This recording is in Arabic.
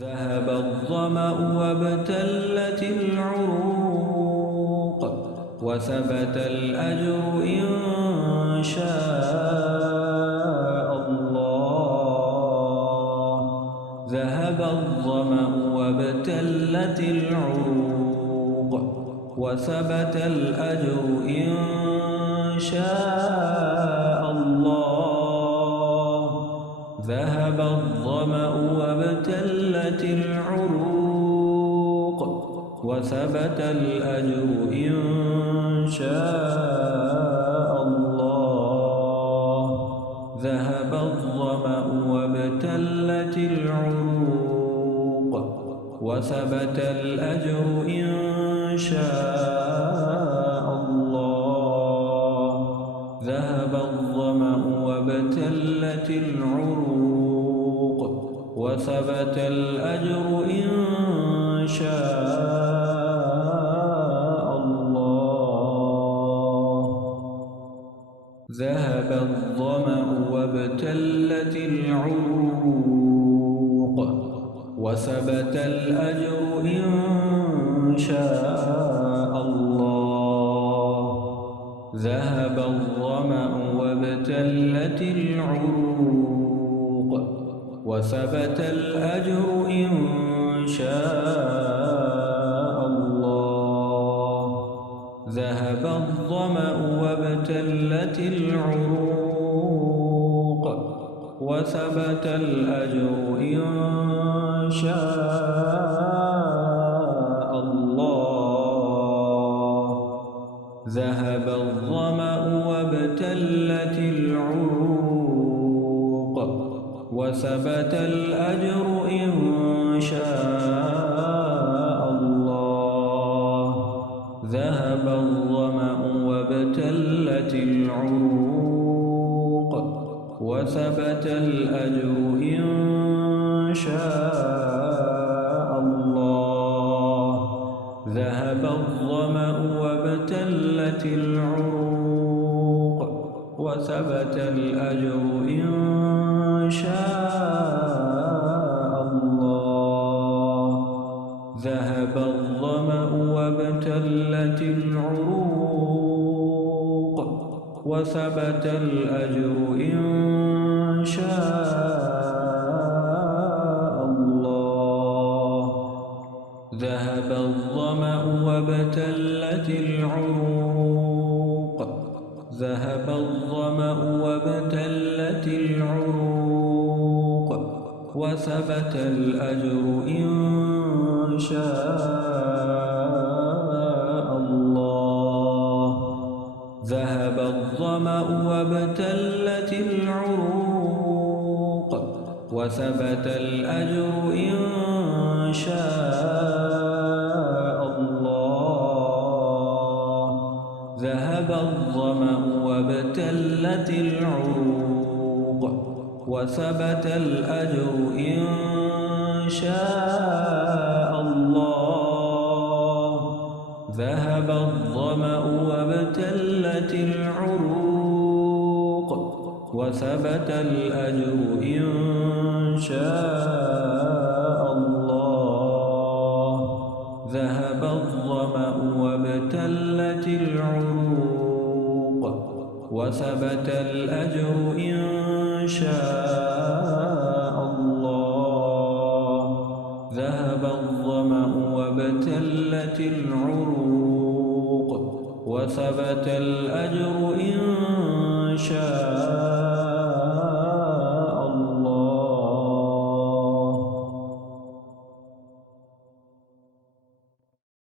ذهب الظمأ وابتلت العروق وثبت الأجر إن شاء الله. ذهب الظمأ وابتلت العروق وثبت الأجر إن شاء الله. ذهب الظمأ وابتلت العروق وثبت الأجر إن شاء الله. ذهب الظمأ وابتلت العروق وثبت الأجر إن شاء الله. ذهب الظمأ وابتلت العروق وثبت الأجر إن شاء الله. ذهب الظمأ وابتلت العروق وثبت الأجر إن شاء الله. ذهب الظمأ وابتلت العروق وثبت الأجر إن شاء الله. ذهب الظمأ وابتلت العروق وثبت الأجر إن شاء الله. ذهب الظمأ وابتلت العروق وثبت الأجر إن شاء الله. ذهب الظمأ وابتلت العروق وثبت الأجر إن شاء الله. ذهب الظمأ وابتلت العروق وثبت الأجر إن شاء الله. ذهب الظمأ وابتلت العروق وثبت الأجر إن شاء الله. ذهب الظمأ وابتلت العروق ذهب الظمأ وابتلت العروق وثبت الأجر إن شاء الله. ذهب الظمأ وابتلت العروق وثبت الأجر إن شاء الله. ذهب الظمأ وابتلت العروق وثبت الأجر إن شاء الله. ذهب الظمأ وابتلت العروق وثبت الأجر إن شاء الله. ذهب الظمأ وابتلت العروق وثبت الأجر إن شاء الله. ذهب الظمأ وابتلت العروق وثبت الأجر إن